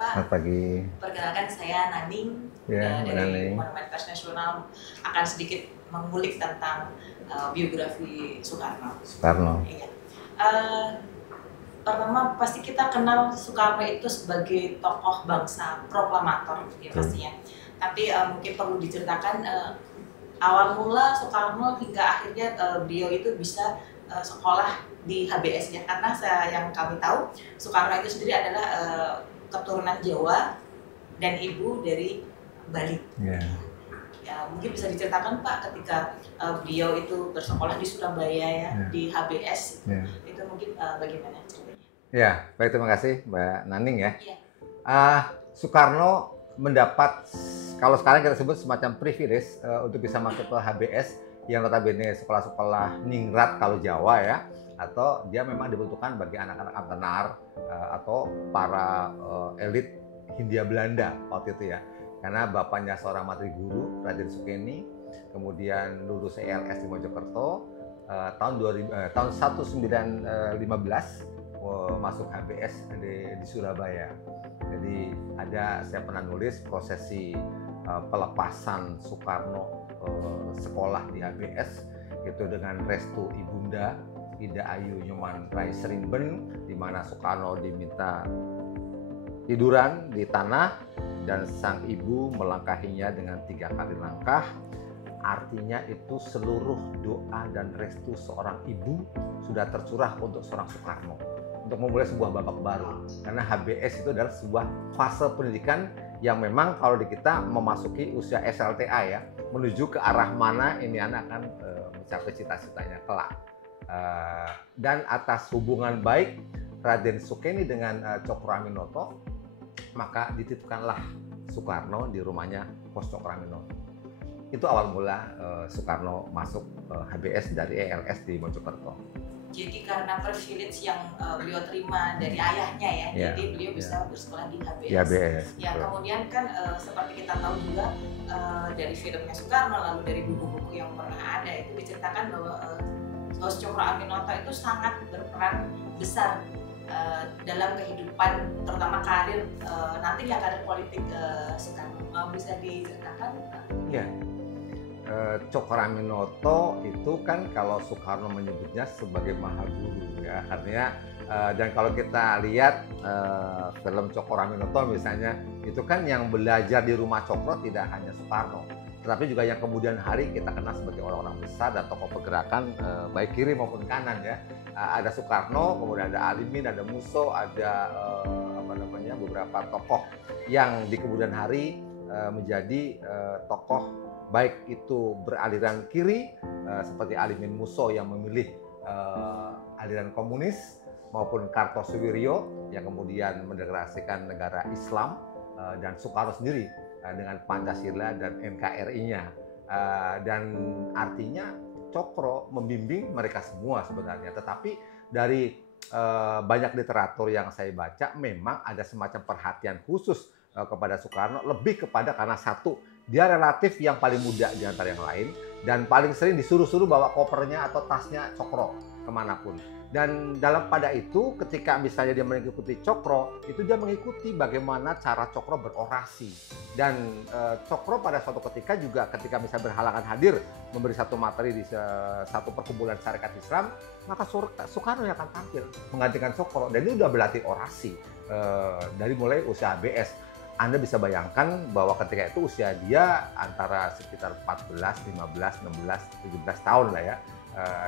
Pak. Selamat pagi. Perkenalkan saya Naning Ya, dari Naning. Monumen Pers Nasional, akan sedikit mengulik tentang biografi Soekarno. Soekarno. Iya. Eh, Pertama pasti kita kenal Soekarno itu sebagai tokoh bangsa proklamator ya pastinya. Tapi mungkin perlu diceritakan awal mula Soekarno hingga akhirnya beliau itu bisa sekolah di HBS ya, karena yang kami tahu Soekarno itu sendiri adalah keturunan Jawa dan ibu dari Bali. Yeah. Ya, mungkin bisa diceritakan Pak ketika beliau itu bersekolah di Surabaya ya, di HBS itu mungkin bagaimana ceritanya? Ya, baik, terima kasih Mbak Naning ya. Iya. Soekarno mendapat, kalau sekarang kita sebut semacam privilege untuk bisa masuk ke HBS yang notabene sekolah-sekolah ningrat kalau Jawa ya, atau dia memang dibutuhkan bagi anak-anak Amtenar atau para elit Hindia Belanda waktu itu ya. Karena bapaknya seorang materi guru, Raden Sukeni, kemudian lulus ELS di Mojokerto, tahun 1915 masuk HBS di Surabaya. Jadi saya pernah nulis prosesi pelepasan Soekarno sekolah di HBS itu dengan restu ibunda Ida Ayu Nyoman Rai Serimben, di mana Soekarno diminta tiduran di tanah dan sang ibu melangkahinya dengan 3 kali langkah. Artinya itu seluruh doa dan restu seorang ibu sudah tercurah untuk seorang Soekarno untuk memulai sebuah babak baru. Karena HBS itu adalah sebuah fase pendidikan yang memang kalau di kita memasuki usia SLTA ya, menuju ke arah mana ini anak akan mencapai cita-citanya kelak. Dan atas hubungan baik Raden Sukeni dengan Cokroaminoto, maka dititipkanlah Soekarno di rumahnya Pos Cokroaminoto. Itu awal mula Soekarno masuk HBS dari ELS di Mojokerto. Jadi karena privilege yang beliau terima dari ayahnya ya, jadi beliau bisa bersekolah di HBS. HBS. Ya, kemudian kan seperti kita tahu juga dari filmnya Soekarno, lalu dari buku-buku yang pernah ada itu diceritakan bahwa Pos Cokroaminoto itu sangat berperan besar dalam kehidupan, terutama karir nantinya karir politik Soekarno. Bisa diceritakan? Iya. Cokroaminoto itu kan kalau Soekarno menyebutnya sebagai mahaguru ya, artinya dan kalau kita lihat film Cokroaminoto misalnya, itu kan yang belajar di rumah Cokro tidak hanya Soekarno, tetapi juga yang kemudian hari kita kenal sebagai orang-orang besar dan tokoh pergerakan baik kiri maupun kanan ya. Ada Soekarno, kemudian ada Alimin, ada Musso, ada beberapa tokoh yang di kemudian hari menjadi tokoh baik itu beraliran kiri seperti Alimin Musso yang memilih aliran komunis, maupun Kartosuwiryo yang kemudian mendeklarasikan negara Islam, dan Soekarno sendiri dengan Pancasila dan NKRI-nya. Dan artinya Cokro membimbing mereka semua sebenarnya, tetapi dari banyak literatur yang saya baca memang ada semacam perhatian khusus kepada Soekarno, lebih kepada karena satu, dia relatif yang paling muda di antara yang lain dan paling sering disuruh-suruh bawa kopernya atau tasnya Cokro kemanapun. Dan dalam pada itu ketika misalnya dia mengikuti Cokro, itu dia mengikuti bagaimana cara Cokro berorasi. Dan Cokro pada suatu ketika juga ketika misalnya berhalangan hadir memberi satu materi di satu perkumpulan syarikat Islam, maka Soekarno yang akan tampil menggantikan Cokro, dan ini sudah berlatih orasi dari mulai usia HBS. Anda bisa bayangkan bahwa ketika itu usia dia antara sekitar 14, 15, 16, 17 tahun lah ya,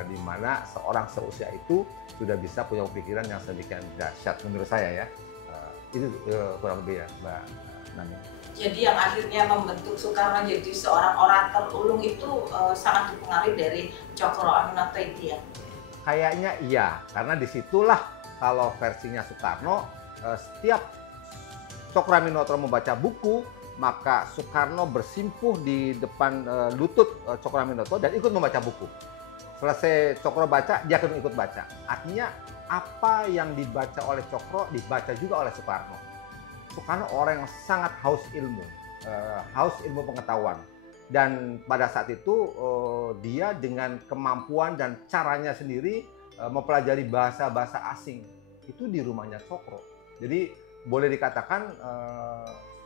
di mana seorang seusia itu sudah bisa punya pikiran yang sedemikian dahsyat menurut saya ya. Itu kurang lebih ya Mbak Nani. Jadi yang akhirnya membentuk Soekarno jadi seorang orator ulung itu sangat dipengaruhi dari Cokroaminoto itu ya? Kayaknya iya, karena disitulah kalau versinya Soekarno, setiap Cokroaminoto membaca buku, maka Soekarno bersimpuh di depan lutut Cokroaminoto dan ikut membaca buku. Selesai Cokro baca, dia akan ikut baca. Artinya apa yang dibaca oleh Cokro dibaca juga oleh Soekarno. Soekarno orang yang sangat haus ilmu pengetahuan. Dan pada saat itu dia dengan kemampuan dan caranya sendiri mempelajari bahasa-bahasa asing. Itu di rumahnya Cokro. Jadi boleh dikatakan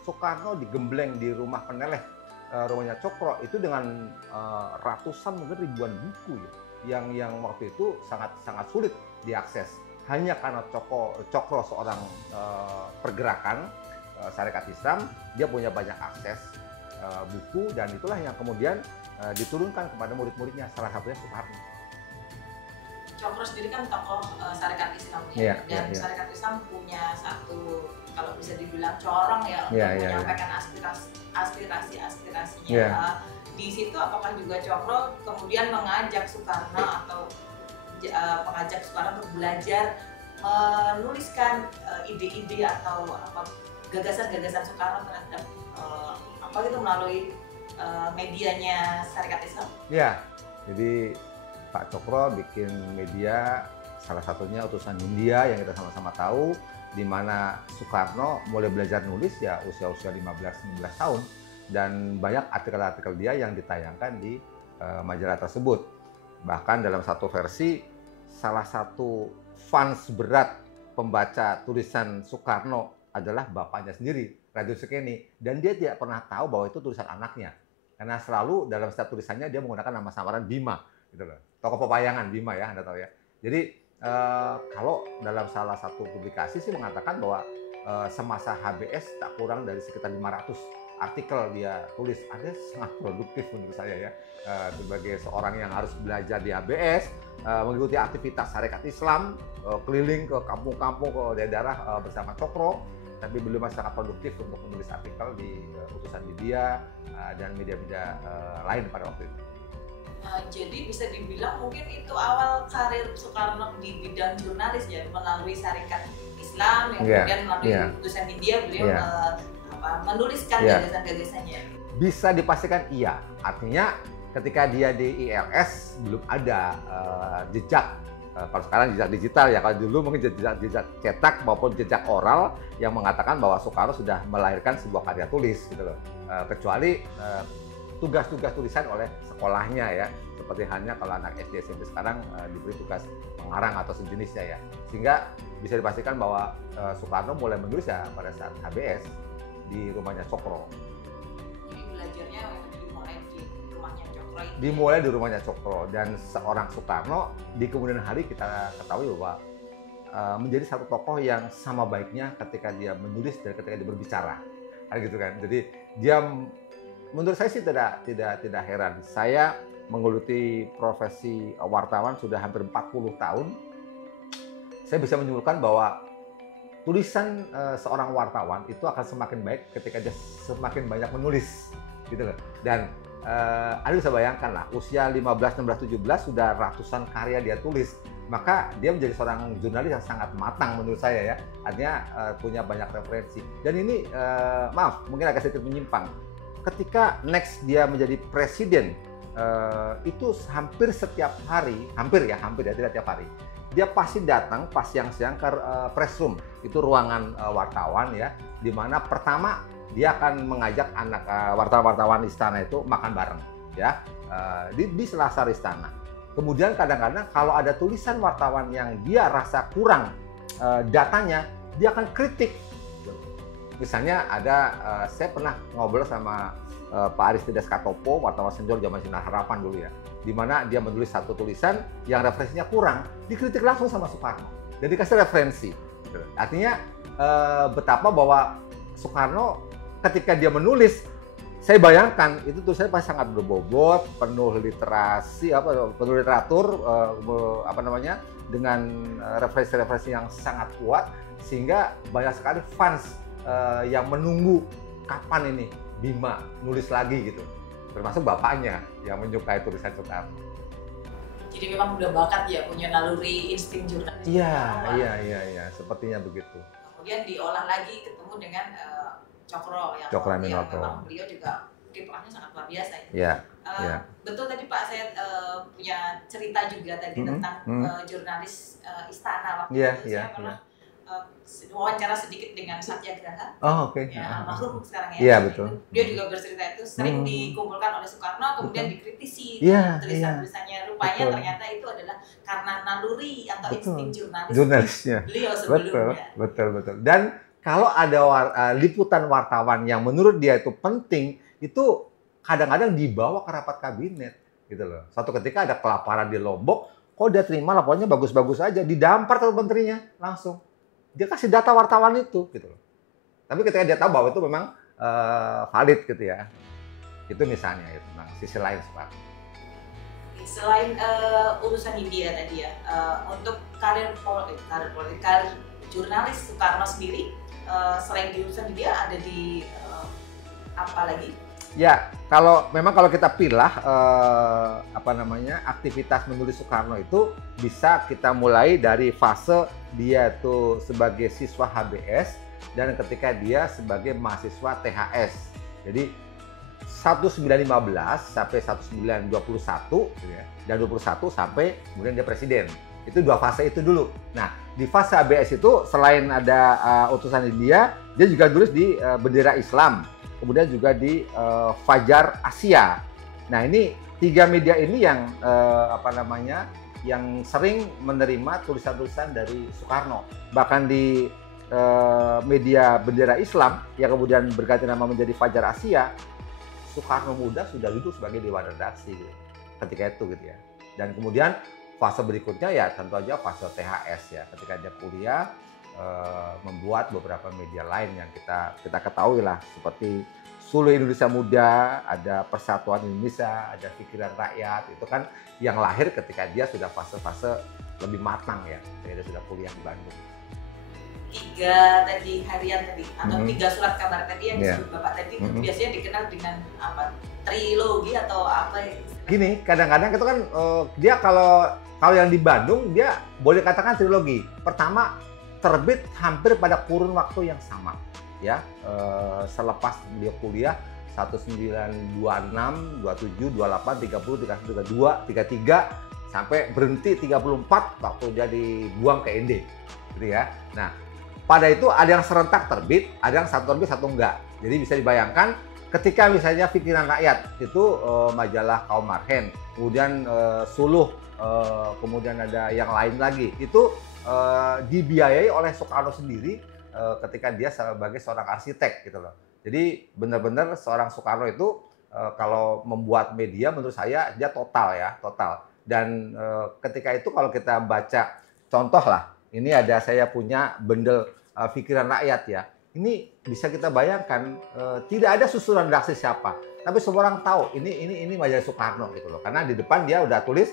Soekarno digembleng di rumah peneleh rumahnya Cokro itu dengan ratusan mungkin ribuan buku ya, yang waktu itu sangat sulit diakses. Hanya karena Cokro seorang pergerakan syarikat Islam, dia punya banyak akses buku, dan itulah yang kemudian diturunkan kepada murid-muridnya, salah satunya Soekarno. Cokro sendiri kan tokoh syarikat Islam ya, dan syarikat Islam punya satu, kalau bisa dibilang corong ya, untuk menyampaikan aspirasinya. Di situ apakah juga Cokro kemudian mengajak Soekarno atau mengajak Soekarno untuk belajar menuliskan ide-ide atau gagasan-gagasan Soekarno terhadap melalui medianya syarikat Islam? Ya, jadi Pak Cokro bikin media, salah satunya Utusan Hindia yang kita sama-sama tahu, di mana Soekarno mulai belajar nulis ya usia-usia 15-16 tahun, dan banyak artikel-artikel dia yang ditayangkan di majalah tersebut. Bahkan dalam satu versi, salah satu fans berat pembaca tulisan Soekarno adalah bapaknya sendiri, Raden Sekeni, dan dia tidak pernah tahu bahwa itu tulisan anaknya, karena selalu dalam setiap tulisannya dia menggunakan nama samaran Bima, gitu loh. Tokoh pewayangan Bima ya, Anda tahu ya. Jadi kalau dalam salah satu publikasi sih mengatakan bahwa semasa HBS tak kurang dari sekitar 500 artikel dia tulis. Ada sangat produktif menurut saya ya, sebagai seorang yang harus belajar di HBS, mengikuti aktivitas syarikat Islam, keliling ke kampung-kampung, ke daerah bersama Cokro, tapi beliau masih sangat produktif untuk menulis artikel di Utusan Hindia dan media-media lain pada waktu itu. Jadi bisa dibilang mungkin itu awal karir Soekarno di bidang jurnalis ya, melalui syarikat Islam yang kemudian melalui Utusan Hindia beliau menuliskan gagasan-gagasannya. Bisa dipastikan iya, artinya ketika dia di ILS belum ada jejak, kalau sekarang jejak digital ya, kalau dulu mungkin jejak cetak maupun jejak oral yang mengatakan bahwa Soekarno sudah melahirkan sebuah karya tulis gitu loh, kecuali tugas-tugas tulisan oleh sekolahnya ya, seperti halnya kalau anak SD SMP sekarang diberi tugas mengarang atau sejenisnya ya, sehingga bisa dipastikan bahwa Soekarno mulai menulis ya pada saat HBS di rumahnya Cokro. Jadi belajarnya dimulai di rumahnya Cokro itu. Dimulai di rumahnya Cokro, dan seorang Soekarno di kemudian hari kita ketahui bahwa menjadi satu tokoh yang sama baiknya ketika dia menulis dan ketika dia berbicara, kan gitu kan. Jadi dia, menurut saya sih tidak heran. Saya menggeluti profesi wartawan sudah hampir 40 tahun. Saya bisa menyimpulkan bahwa tulisan seorang wartawan itu akan semakin baik ketika dia semakin banyak menulis, gitu loh. Dan Anda bisa bayangkan lah, usia 15, 16, 17 sudah ratusan karya dia tulis. Maka dia menjadi seorang jurnalis yang sangat matang menurut saya ya. Artinya punya banyak referensi. Dan ini maaf, mungkin agak sedikit menyimpang. Ketika next dia menjadi presiden, itu hampir setiap hari, hampir ya tidak tiap hari, dia pasti datang pas siang-siang ke press room, itu ruangan wartawan ya, di mana pertama dia akan mengajak anak wartawan-wartawan istana itu makan bareng ya, di selasar istana. Kemudian kadang-kadang kalau ada tulisan wartawan yang dia rasa kurang datanya, dia akan kritik. Misalnya saya pernah ngobrol sama Pak Aristides Katopo, wartawan senior zaman Sinar Harapan dulu ya, di mana dia menulis satu tulisan yang referensinya kurang, dikritik langsung sama Soekarno dan dikasih referensi. Artinya betapa bahwa Soekarno ketika dia menulis, saya bayangkan itu tulisannya pasti sangat berbobot, penuh literasi, penuh literatur, dengan referensi-referensi yang sangat kuat, sehingga banyak sekali fans yang menunggu kapan ini Bima nulis lagi gitu, termasuk bapaknya yang menyukai tulisan Soekarno. Jadi memang udah bakat ya, punya naluri insting jurnalis. Iya, sepertinya begitu. Kemudian diolah lagi ketemu dengan Cokro yang memang beliau juga kiprahnya sangat luar biasa ya. Betul tadi Pak, saya punya cerita juga tadi tentang jurnalis istana waktu itu. Saya pernah wawancara sedikit dengan Satyagraha. Oh, oke. Ya, almarhum sekarang ya. Iya, betul. Dia juga bercerita itu sering dikumpulkan oleh Soekarno, kemudian dikritisi tulisan-tulisannya. Rupanya ternyata itu adalah karena naluri atau insting jurnalisnya beliau sebelumnya. Betul. Dan kalau ada liputan wartawan yang menurut dia itu penting, itu kadang-kadang dibawa ke rapat kabinet gitu loh. Suatu ketika ada kelaparan di Lombok, kok dia terima laporannya bagus-bagus aja, didampar ke menterinya langsung. Dia kasih data wartawan itu gitu loh. Tapi ketika dia tahu bahwa itu memang valid gitu ya. Itu misalnya itu. Nah, sisi lain Pak. Selain urusan India tadi ya, untuk karir jurnalis Soekarno sendiri, selain di urusan India ada di apa lagi? Ya, kalau kita pilah aktivitas menulis Soekarno itu bisa kita mulai dari fase dia tuh sebagai siswa HBS dan ketika dia sebagai mahasiswa THS. Jadi 1915 sampai 1921 ya, dan 21 sampai kemudian dia presiden. Itu dua fase itu dulu. Nah, di fase HBS itu selain ada utusan India, dia juga tulis di Bendera Islam, kemudian juga di Fajar Asia. Nah, ini tiga media ini yang yang sering menerima tulisan-tulisan dari Soekarno. Bahkan di media Bendera Islam yang kemudian berganti nama menjadi Fajar Asia, Soekarno Muda sudah duduk sebagai dewan redaksi gitu, ketika itu gitu ya. Dan kemudian fase berikutnya ya tentu aja fase THS ya, ketika dia kuliah membuat beberapa media lain yang kita ketahui lah, seperti Suluh Indonesia Muda, ada Persatuan Indonesia, ada Pikiran Rakyat. Itu kan yang lahir ketika dia sudah fase-fase lebih matang ya, ketika dia sudah kuliah di Bandung. Tiga tadi harian tadi atau tiga surat kabar tadi yang disebut Bapak tadi itu biasanya dikenal dengan apa? Trilogi atau apa ya? Gini, kadang-kadang itu kan dia kalau yang di Bandung dia boleh katakan trilogi. Pertama terbit hampir pada kurun waktu yang sama ya, selepas dia kuliah 1926, 27, 28, 30, 31, 32, 33 sampai berhenti 34 waktu dia dibuang ke ND gitu ya. Nah, pada itu ada yang serentak terbit, ada yang satu terbit, satu enggak. Jadi bisa dibayangkan ketika misalnya Pikiran Rakyat itu majalah kaum marhen, kemudian Suluh, kemudian ada yang lain lagi, itu dibiayai oleh Soekarno sendiri ketika dia sebagai seorang arsitek gitu loh. Jadi benar-benar seorang Soekarno itu kalau membuat media menurut saya dia total. Dan ketika itu kalau kita baca contoh lah, ini ada saya punya bundle Pikiran Rakyat ya. Ini bisa kita bayangkan tidak ada susunan redaksi siapa, tapi semua orang tahu ini majalah Soekarno gitu loh. Karena di depan dia udah tulis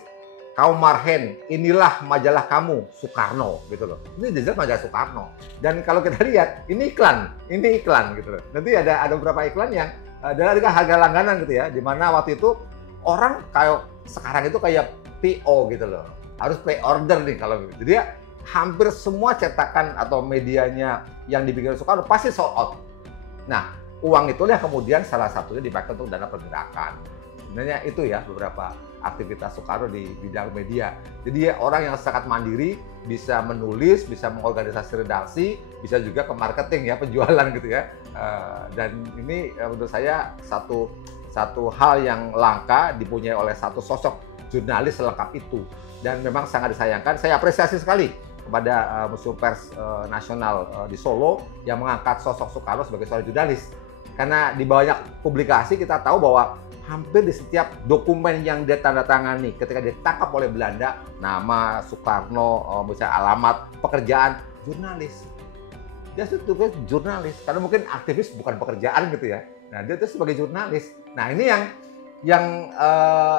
kaum marhen, inilah majalah kamu Soekarno gitu loh. Ini jelas majalah Soekarno. Dan kalau kita lihat ini iklan gitu loh. Nanti ada beberapa iklan yang dari harga langganan gitu ya, di mana waktu itu orang kayak sekarang itu kayak PO gitu loh. Harus pre-order nih kalau gitu. Jadi ya, hampir semua cetakan atau medianya yang dibikin Soekarno pasti sold out. Nah, uang itulah kemudian salah satunya dipakai untuk dana pergerakan. Sebenarnya itu ya beberapa aktivitas Soekarno di bidang media. Jadi ya, orang yang sangat mandiri, bisa menulis, bisa mengorganisasi redaksi, bisa juga ke marketing ya, penjualan gitu ya. Dan ini menurut saya satu hal yang langka dipunyai oleh satu sosok jurnalis selengkap itu. Dan memang sangat disayangkan, saya apresiasi sekali kepada Museum Pers Nasional di Solo yang mengangkat sosok Soekarno sebagai seorang jurnalis. Karena di banyak publikasi kita tahu bahwa hampir di setiap dokumen yang dia tanda tangani ketika ditangkap oleh Belanda, nama Soekarno, misalnya alamat, pekerjaan, jurnalis. Dia itu jurnalis, karena mungkin aktivis bukan pekerjaan gitu ya. Nah, dia itu sebagai jurnalis. Nah, ini yang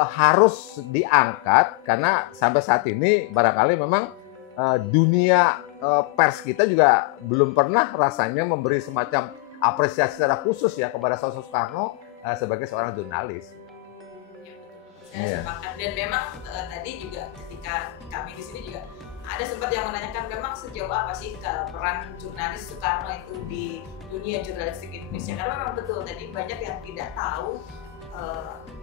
harus diangkat, karena sampai saat ini barangkali memang dunia pers kita juga belum pernah rasanya memberi semacam apresiasi secara khusus ya kepada sosok Soekarno sebagai seorang jurnalis. Saya sepakat. Dan memang tadi juga ketika kami di sini juga ada sempat yang menanyakan memang sejauh apa sih peran jurnalis Soekarno itu di dunia jurnalistik Indonesia. Karena memang betul tadi banyak yang tidak tahu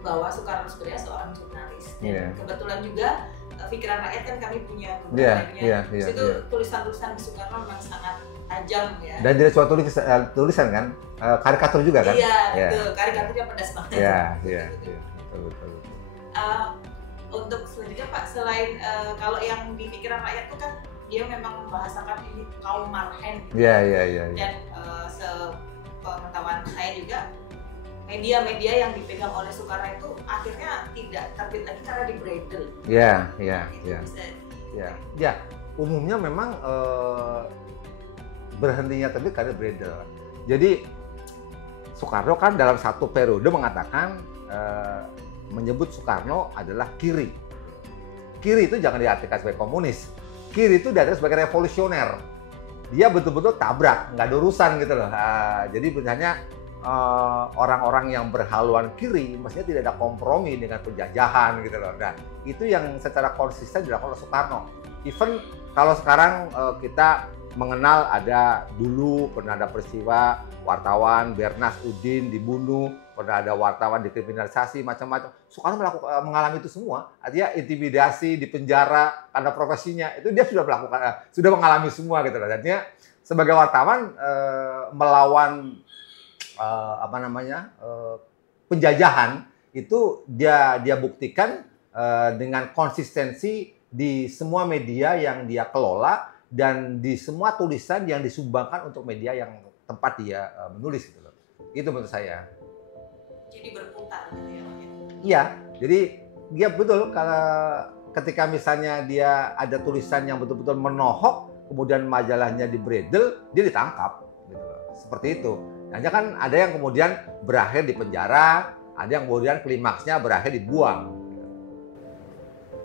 bahwa Soekarno sebenarnya seorang jurnalis. Dan kebetulan juga Pikiran Rakyat kan kami punya beberapa itu tulisan-tulisan Soekarno memang sangat tajam ya. Dan tidak cuma tulisan kan, karikatur juga kan? Iya, betul. Karikaturnya pedas banget. Iya, betul. Untuk selanjutnya Pak, selain kalau yang di Pikiran Rakyat itu kan dia memang membahasakan ini kaum marhen gitu. Dan sepengetahuan saya juga media-media yang dipegang oleh Soekarno itu akhirnya tidak terbit lagi karena dibredel. Umumnya memang berhentinya terbit karena bredel. Jadi Soekarno kan dalam satu periode mengatakan menyebut Soekarno adalah kiri. Kiri itu jangan diartikan sebagai komunis. Kiri itu diartikan sebagai revolusioner. Dia betul-betul tabrak, nggak ada urusan gitu loh. Jadi misalnya orang-orang yang berhaluan kiri mestinya tidak ada kompromi dengan penjajahan gitu loh. Nah, itu yang secara konsisten dilakukan oleh Soekarno. Even kalau sekarang kita mengenal dulu pernah ada peristiwa wartawan Bernas Udin dibunuh, pernah ada wartawan dikriminalisasi macam-macam. Soekarno mengalami itu semua. Artinya intimidasi, dipenjara karena profesinya, itu dia sudah mengalami semua gitu loh. Artinya sebagai wartawan melawan penjajahan itu dia buktikan dengan konsistensi di semua media yang dia kelola dan di semua tulisan yang disumbangkan untuk media yang tempat dia menulis gitu loh. Itu menurut saya. Jadi berputar gitu ya. Iya, jadi dia betul kalau ketika misalnya dia ada tulisan yang betul-betul menohok, kemudian majalahnya dibredel, dia ditangkap gitu loh. Seperti itu. Hanya kan ada yang kemudian berakhir di penjara, ada yang kemudian klimaksnya berakhir dibuang.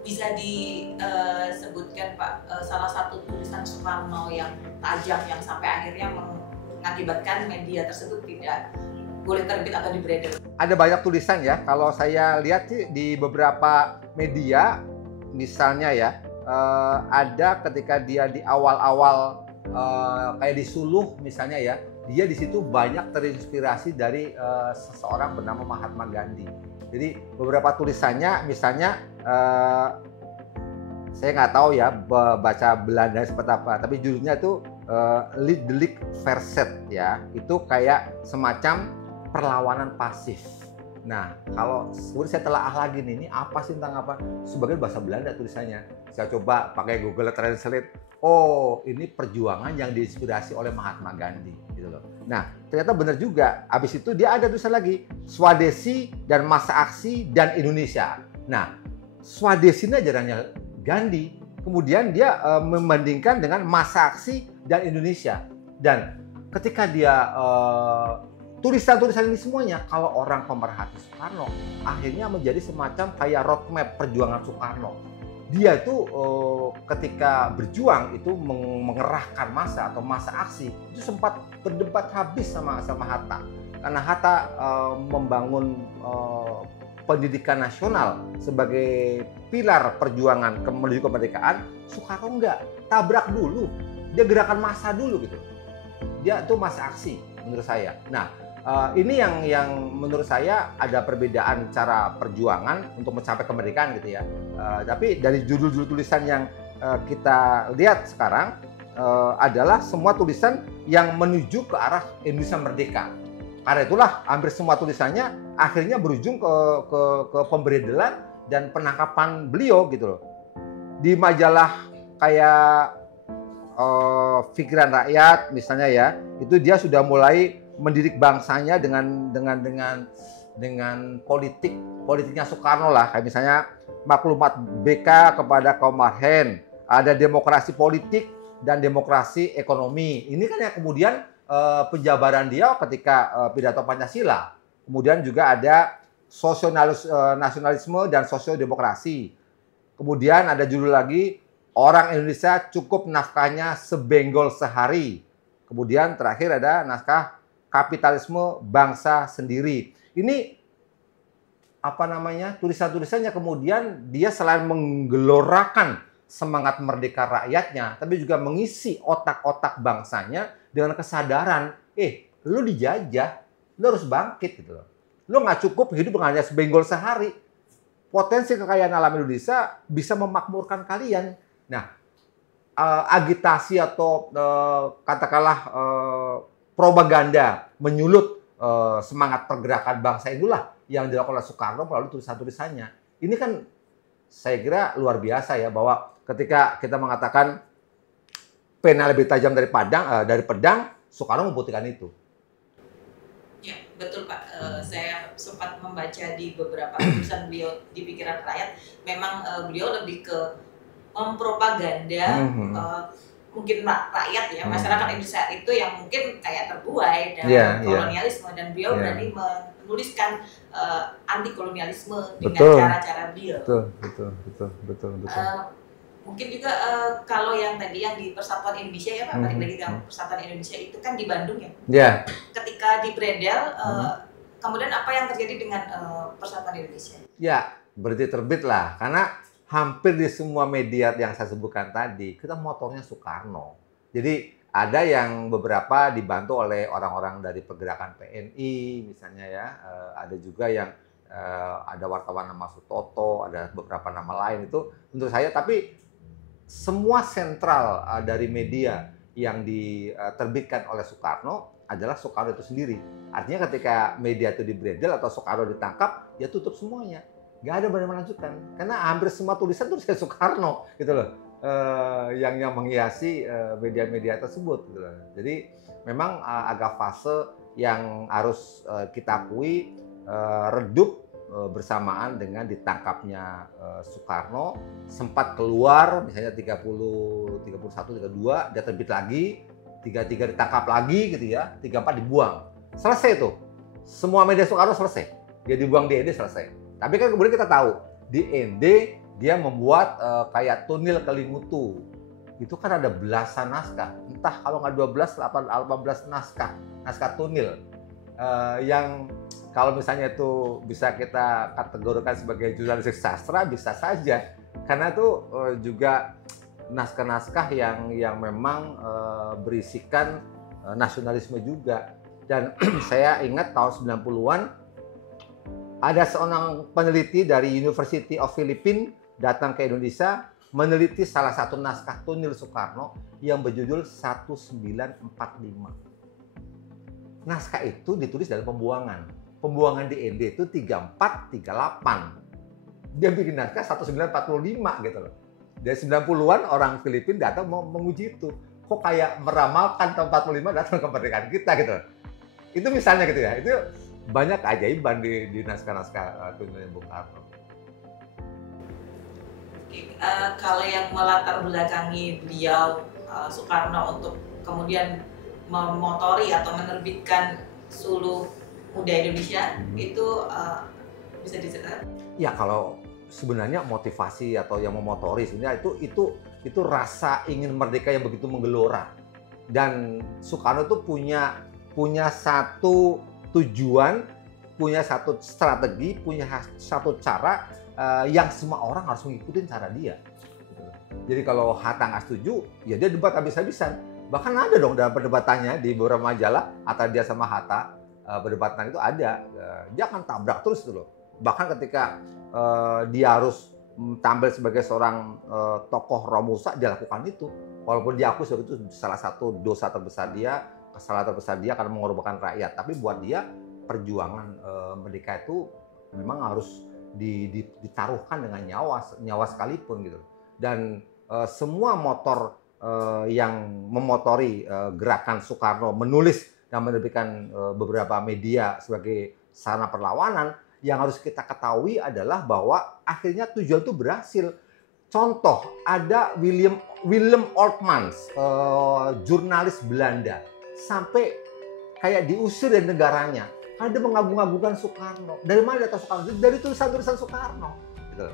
Bisa disebutkan Pak salah satu tulisan Soekarno yang tajam yang sampai akhirnya mengakibatkan media tersebut tidak boleh terbit atau dibredel? Ada banyak tulisan ya. Kalau saya lihat sih di beberapa media, misalnya ya, ada ketika dia di awal-awal kayak di Suluh misalnya ya, dia di situ banyak terinspirasi dari seseorang bernama Mahatma Gandhi. Jadi beberapa tulisannya, misalnya saya nggak tahu ya baca Belanda seperti apa, tapi judulnya itu Liedelijk Verzet ya, itu kayak semacam perlawanan pasif. Nah, kalau kemudian saya telaah lagi nih, ini apa sih tentang apa? Sebagian bahasa Belanda tulisannya. Saya coba pakai Google Translate. Oh, ini perjuangan yang diinspirasi oleh Mahatma Gandhi, gitu loh. Nah, ternyata benar juga. Habis itu dia ada tulisan lagi, Swadesi dan Masa Aksi dan Indonesia. Nah, Swadesi ini ajarannya Gandhi. Kemudian dia membandingkan dengan Masa Aksi dan Indonesia. Dan ketika dia tulisan-tulisan ini semuanya, kalau orang pemerhati Soekarno, akhirnya menjadi semacam kayak roadmap perjuangan Soekarno. Dia itu ketika berjuang itu mengerahkan massa atau massa aksi, itu sempat berdebat habis sama Hatta. Karena Hatta membangun pendidikan nasional sebagai pilar perjuangan menuju kemerdekaan, Soekarno enggak, tabrak dulu. Dia gerakan massa dulu gitu. Dia itu massa aksi menurut saya. Nah, ini yang menurut saya ada perbedaan cara perjuangan untuk mencapai kemerdekaan gitu ya. Tapi dari judul-judul tulisan yang kita lihat sekarang adalah semua tulisan yang menuju ke arah Indonesia merdeka. Karena itulah hampir semua tulisannya akhirnya berujung ke pemberedelan dan penangkapan beliau gitu loh. Di majalah kayak Pikiran Rakyat misalnya ya, itu dia sudah mulai mendidik bangsanya dengan politiknya Soekarno lah, kayak misalnya maklumat BK kepada kaum marhen, ada demokrasi politik dan demokrasi ekonomi. Ini kan yang kemudian penjabaran dia ketika pidato Pancasila. Kemudian juga ada nasionalisme dan sosiodemokrasi. Kemudian ada judul lagi, orang Indonesia cukup nafkahnya sebenggol sehari. Kemudian terakhir ada naskah kapitalisme bangsa sendiri. Ini tulisan-tulisannya kemudian dia selain menggelorakan semangat merdeka rakyatnya, tapi juga mengisi otak-otak bangsanya dengan kesadaran, lu dijajah, lu harus bangkit gitu loh. Lu nggak cukup hidup hanya sebenggol sehari. Potensi kekayaan alam Indonesia bisa memakmurkan kalian. Nah, agitasi atau katakanlah propaganda menyulut semangat pergerakan bangsa itulah yang dilakukan oleh Soekarno melalui tulisan-tulisannya. Ini kan saya kira luar biasa ya, bahwa ketika kita mengatakan pena lebih tajam dari pedang, Soekarno membuktikan itu. Ya, betul Pak. Saya sempat membaca di beberapa tulisan beliau di Pikiran Rakyat, memang beliau lebih ke mempropaganda mungkin rakyat ya, masyarakat Indonesia itu yang mungkin kayak terbuai dalam kolonialisme, dan beliau berani menuliskan anti kolonialisme dengan cara-cara beliau. Betul. Mungkin juga kalau yang tadi yang di Persatuan Indonesia ya Pak, balik lagi ke Persatuan Indonesia itu kan di Bandung ya. Ketika di Bredel, kemudian apa yang terjadi dengan Persatuan Indonesia? Ya, berarti terbit lah, karena hampir di semua media yang saya sebutkan tadi, kita motornya Soekarno. Jadi ada yang beberapa dibantu oleh orang-orang dari pergerakan PNI misalnya ya, ada juga yang ada wartawan nama Sutoto, ada beberapa nama lain itu menurut saya, tapi semua sentral dari media yang diterbitkan oleh Soekarno adalah Soekarno itu sendiri. Artinya ketika media itu dibredel atau Soekarno ditangkap, ya tutup semuanya. Nggak ada yang melanjutkan. Karena hampir semua tulisan Soekarno gitu loh. Yang menghiasi media-media tersebut gitu loh. Jadi memang agak fase yang harus kita akui redup bersamaan dengan ditangkapnya Soekarno, sempat keluar misalnya 30, 31, 32 dia terbit lagi, 33 ditangkap lagi gitu ya, 34 dibuang. Selesai tuh. Semua media Soekarno selesai. Dia dibuang di ND selesai. Tapi kan kemudian kita tahu di ND dia membuat kayak Tunil Kelimutu. Itu kan ada belasan naskah. Entah kalau nggak 12, 18 naskah Tunil. Yang kalau misalnya itu bisa kita kategorikan sebagai jurnalistik sastra, bisa saja. Karena itu juga naskah-naskah yang memang berisikan nasionalisme juga. Dan saya ingat tahun 90-an ada seorang peneliti dari University of Philippines datang ke Indonesia meneliti salah satu naskah Tunil Soekarno yang berjudul 1945. Naskah itu ditulis dalam pembuangan. Pembuangan di ND itu 34, 38. Dia bikin naskah 1945 gitu loh. Dari 90-an orang Filipina datang mau menguji itu. Kok kayak meramalkan tahun 45 datang kemerdekaan kita gitu loh. Itu misalnya gitu ya. Itu banyak keajaiban di naskah-naskah Tunil Bung Karno. Kalau yang melatar belakangi beliau Soekarno untuk kemudian memotori atau menerbitkan Suluh Muda Indonesia itu bisa diceritakan? Ya kalau sebenarnya motivasi atau yang memotori sebenarnya itu rasa ingin merdeka yang begitu menggelora, dan Soekarno itu punya satu tujuan, punya satu strategi, punya satu cara yang semua orang harus mengikuti cara dia. Jadi kalau Hatta nggak setuju, ya dia debat habis-habisan. Bahkan ada dong dalam perdebatannya di beberapa majalah, antara dia sama Hatta, perdebatan itu ada. Dia akan tabrak terus tuh loh. Bahkan ketika dia harus tampil sebagai seorang tokoh Romusa, dia lakukan itu. Walaupun diakui sebagai itu salah satu dosa terbesar dia, kesalahan terbesar dia karena mengorbankan rakyat. Tapi buat dia perjuangan merdeka itu memang harus ditaruhkan dengan nyawa sekalipun gitu. Dan semua motor yang memotori gerakan Soekarno menulis dan menerbitkan beberapa media sebagai sarana perlawanan, yang harus kita ketahui adalah bahwa akhirnya tujuan itu berhasil. Contoh, ada Willem Oltmans, jurnalis Belanda, sampai kayak diusir dari negaranya karena dia mengagung-agungkan Soekarno. Dari mana datang Soekarno? Dari tulisan-tulisan Soekarno. Gitu.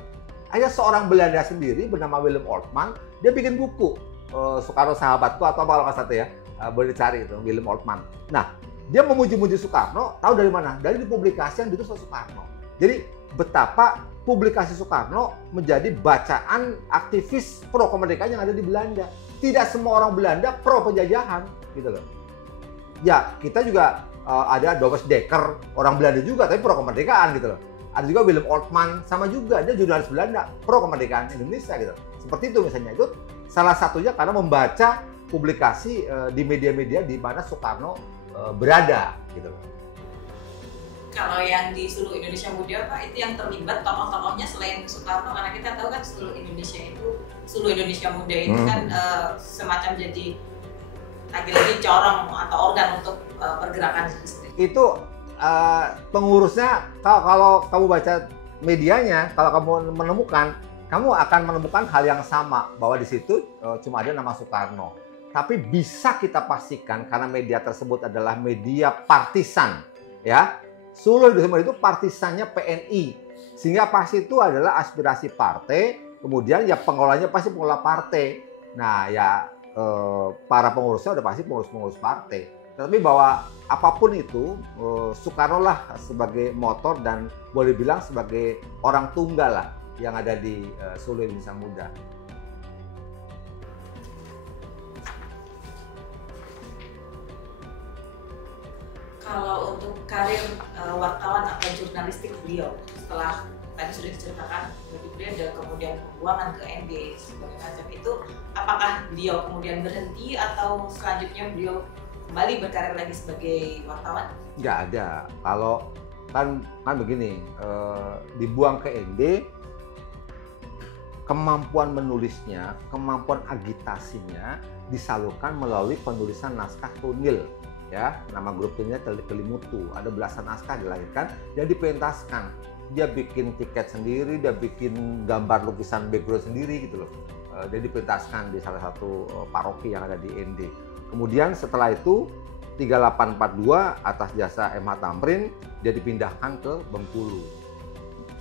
Ada seorang Belanda sendiri bernama Willem Oltmans, dia bikin buku Soekarno Sahabatku atau apa kalau nggak salah ya, boleh dicari itu Willem Oltmans. Nah, dia memuji-muji Soekarno, tahu dari mana? Dari publikasi yang ditulis Soekarno. Jadi betapa publikasi Soekarno menjadi bacaan aktivis pro kemerdekaan yang ada di Belanda. Tidak semua orang Belanda pro penjajahan, gitu loh. Ya, kita juga ada Douglas Dekker, orang Belanda juga, tapi pro kemerdekaan gitu loh. Ada juga Willem Oltmans, sama juga dia jurnalis Belanda, pro kemerdekaan Indonesia gitu. Seperti itu misalnya, itu salah satunya karena membaca publikasi di media-media di mana Soekarno berada gitu loh. Kalau yang di seluruh Indonesia Muda Pak, itu yang terlibat tokoh-tokohnya selain Soekarno, karena kita tahu kan seluruh Indonesia Muda itu kan semacam jadi lagi-lagi corong atau organ untuk pergerakan sendiri. Itu pengurusnya, kalau kamu baca medianya, kalau kamu menemukan, kamu akan menemukan hal yang sama, bahwa di situ cuma ada nama Soekarno. Tapi bisa kita pastikan karena media tersebut adalah media partisan, ya. Seluruh Indonesia itu partisannya PNI, sehingga pasti itu adalah aspirasi partai. Kemudian ya pengolahnya pasti pengolah partai. Nah ya para pengurusnya udah pasti pengurus partai. Tapi bahwa apapun itu Soekarno lah sebagai motor dan boleh bilang sebagai orang tunggal lah yang ada di seluruh Indonesia Muda. Kalau untuk karir wartawan atau jurnalistik beliau, setelah tadi sudah diceritakan, beliau ada kemudian pembuangan ke ND sebagai macam itu, apakah beliau kemudian berhenti atau selanjutnya beliau kembali berkarir lagi sebagai wartawan? Nggak ada. Kalau kan begini, dibuang ke ND, kemampuan menulisnya, kemampuan agitasinya disalurkan melalui penulisan naskah tunil. Ya, nama grup tunilnya Kelimutu. Ada belasan naskah dilahirkan dan dipentaskan. Dia bikin tiket sendiri, dia bikin gambar lukisan background sendiri gitu loh. Dia dipentaskan di salah satu paroki yang ada di ND. Kemudian setelah itu 3842 atas jasa MH Tamrin dia dipindahkan ke Bengkulu.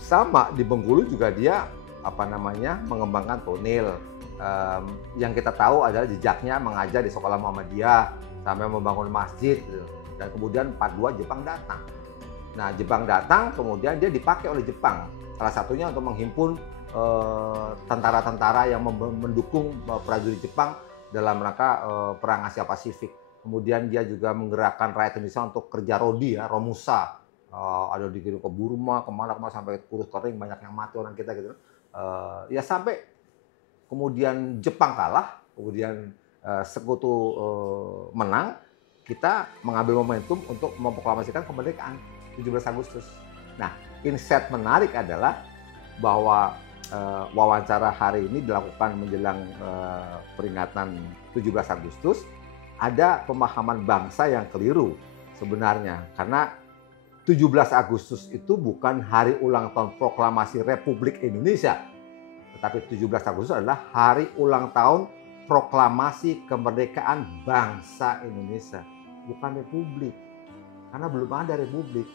Sama di Bengkulu juga dia mengembangkan tunil. Yang kita tahu adalah jejaknya mengajar di sekolah Muhammadiyah sampai membangun masjid gitu. Dan kemudian 42 Jepang datang. Nah, Jepang datang kemudian dia dipakai oleh Jepang. Salah satunya untuk menghimpun tentara-tentara yang mendukung prajurit Jepang dalam rangka perang Asia Pasifik. Kemudian dia juga menggerakkan rakyat Indonesia untuk kerja rodi ya, Romusa. Ada dikirim ke Burma, kemana sampai kurus kering, banyak yang mati orang kita gitu. Ya sampai kemudian Jepang kalah, kemudian Sekutu menang, kita mengambil momentum untuk memproklamasikan kemerdekaan 17 Agustus. Nah, insight menarik adalah bahwa wawancara hari ini dilakukan menjelang peringatan 17 Agustus, ada pemahaman bangsa yang keliru sebenarnya. Karena 17 Agustus itu bukan hari ulang tahun proklamasi Republik Indonesia, tetapi 17 Agustus adalah hari ulang tahun proklamasi kemerdekaan bangsa Indonesia, bukan republik. Karena belum ada republik.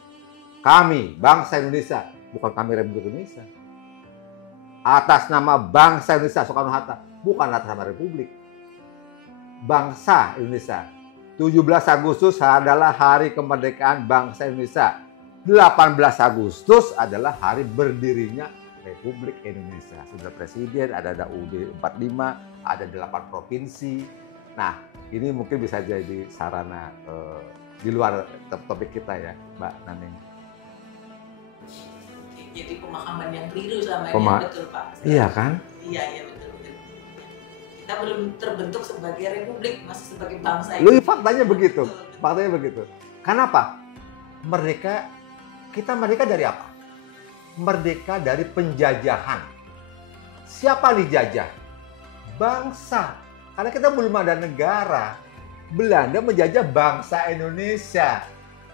Kami, bangsa Indonesia, bukan kami Republik Indonesia. Atas nama bangsa Indonesia, Soekarno-Hatta, bukan atas nama republik. Bangsa Indonesia. 17 Agustus adalah hari kemerdekaan bangsa Indonesia. 18 Agustus adalah hari berdirinya Republik Indonesia. Sudah presiden, ada UUD 45, ada 8 provinsi. Nah, ini mungkin bisa jadi sarana di luar topik kita ya, Mbak Naning. Jadi pemahaman yang keliru selama ini, betul Pak? Iya kan? Iya betul. Kita belum terbentuk sebagai republik, masih sebagai bangsa. Faktanya begitu. Faktanya begitu. Kenapa? Kita merdeka dari apa? Merdeka dari penjajahan. Siapa dijajah? Bangsa. Karena kita belum ada negara. Belanda menjajah bangsa Indonesia.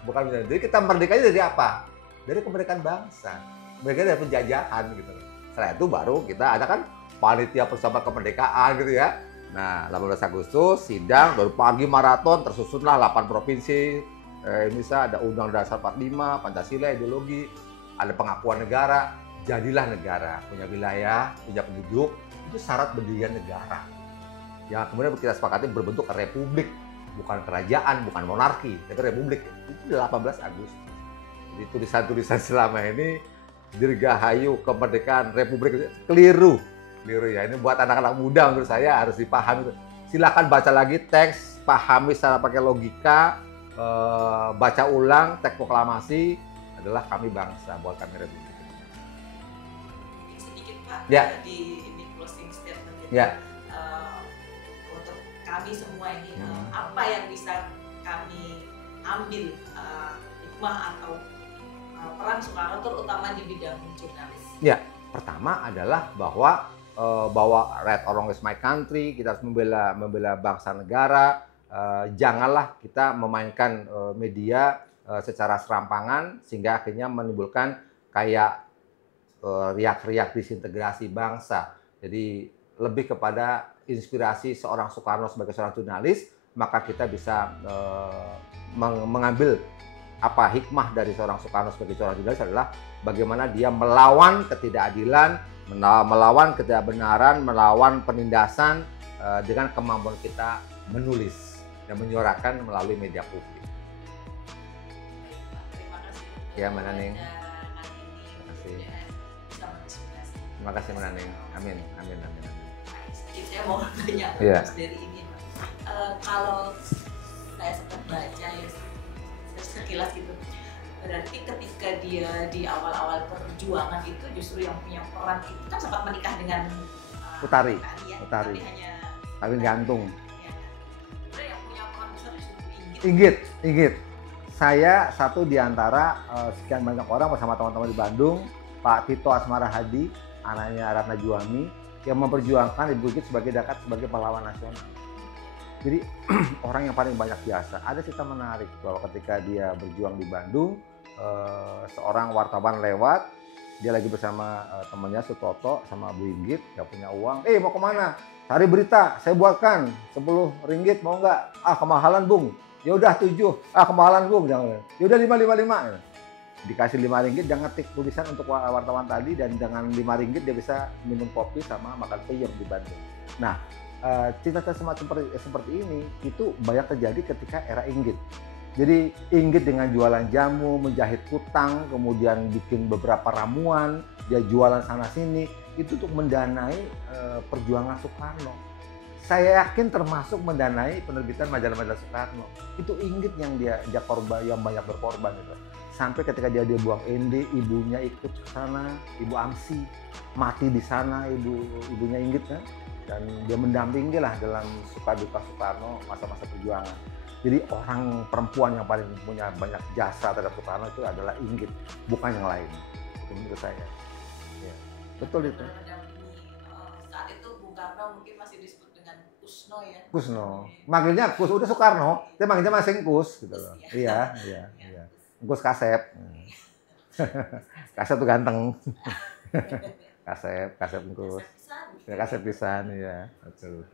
Bukan Belanda. Jadi kita merdekanya dari apa? Dari kemerdekaan bangsa. Merdeka dari penjajahan gitu. Setelah itu baru kita ada kan panitia persahabatan kemerdekaan gitu ya. Nah, 18 Agustus sidang, baru pagi maraton, tersusunlah 8 provinsi. Indonesia ada Undang-Undang Dasar 45, Pancasila, ideologi, ada pengakuan negara, jadilah negara, punya wilayah, punya penduduk, itu syarat berdirian negara. Yang kemudian kita sepakati berbentuk republik, bukan kerajaan, bukan monarki, tapi republik. Itu 18 Agustus. Jadi tulisan-tulisan selama ini dirgahayu kemerdekaan republik keliru ya. Ini buat anak-anak muda menurut saya harus dipahami. Silakan baca lagi teks, pahami secara pakai logika, baca ulang teks proklamasi. Adalah kami bangsa, buat kami republik. Sedikit Pak, ya. Di closing statement ya. Untuk kami semua ini, apa yang bisa kami ambil hikmah atau peran Soekarno terutama di bidang jurnalis? Ya, pertama adalah bahwa right or wrong is my country, kita harus membela bangsa negara. Janganlah kita memainkan media secara serampangan sehingga akhirnya menimbulkan kayak riak-riak disintegrasi bangsa. Jadi lebih kepada inspirasi seorang Soekarno sebagai seorang jurnalis, maka kita bisa mengambil apa hikmah dari seorang Soekarno sebagai seorang jurnalis adalah bagaimana dia melawan ketidakadilan, melawan ketidakbenaran, melawan penindasan dengan kemampuan kita menulis dan menyuarakan melalui media publik. Terima kasih. Ya, Mbak Naning. Terima kasih. Terima kasih, Mbak Naning. Amin, amin, amin. Jadi saya mau tanya dari ini, kalau saya sempat baca ya sekilas gitu, berarti ketika dia di awal-awal perjuangan itu justru yang punya peran itu kan sempat menikah dengan Utari, ya, Utari. tapi hanya Kawin gantung. Ya, sebenarnya yang punya peran besar justru Inggit. Saya satu di antara sekian banyak orang bersama teman-teman di Bandung, Pak Tito Asmara Hadi, anaknya Ratna Juwami, yang memperjuangkan Ibu Inggit sebagai pahlawan nasional. Jadi orang yang paling banyak biasa. Ada cerita menarik bahwa ketika dia berjuang di Bandung, seorang wartawan lewat, dia lagi bersama temannya Sutoto sama Bu Inggit, nggak punya uang. Mau kemana? Cari berita, saya buatkan 10 ringgit mau nggak? Kemahalan Bung. Ya udah 7. Kemahalan Bung, jangan. Ya udah 5. Dikasih 5 ringgit, dia ngetik tulisan untuk wartawan tadi, dan dengan 5 ringgit dia bisa minum kopi sama makan peyem di Bandung. Nah, cerita-cerita semacam seperti ini itu banyak terjadi ketika era Inggit. Jadi Inggit dengan jualan jamu, menjahit kutang, kemudian bikin beberapa ramuan, dia jualan sana sini, itu untuk mendanai perjuangan Soekarno. Saya yakin termasuk mendanai penerbitan majalah-majalah Soekarno. Itu Inggit yang dia korban, yang banyak berkorban gitu. Sampai ketika dia buang ND, ibunya ikut ke sana, Ibu Amsi mati di sana, ibunya Inggit kan. Dan dia mendampingi lah dalam suka duka Soekarno masa-masa perjuangan. Jadi orang perempuan yang paling punya banyak jasa terhadap Soekarno itu adalah Inggit, bukan yang lain. Itu menurut saya. Ya. Betul itu. Saat itu Bung Karno mungkin masih disebut dengan Kusno ya. Kusno. Manggilnya Kus, udah Soekarno, dia manggilnya masing Kus gitu loh. Iya. Kus Kasep. Kasep tuh ganteng. Kasep Kus. Ya, Kasep pisan ya. Betul.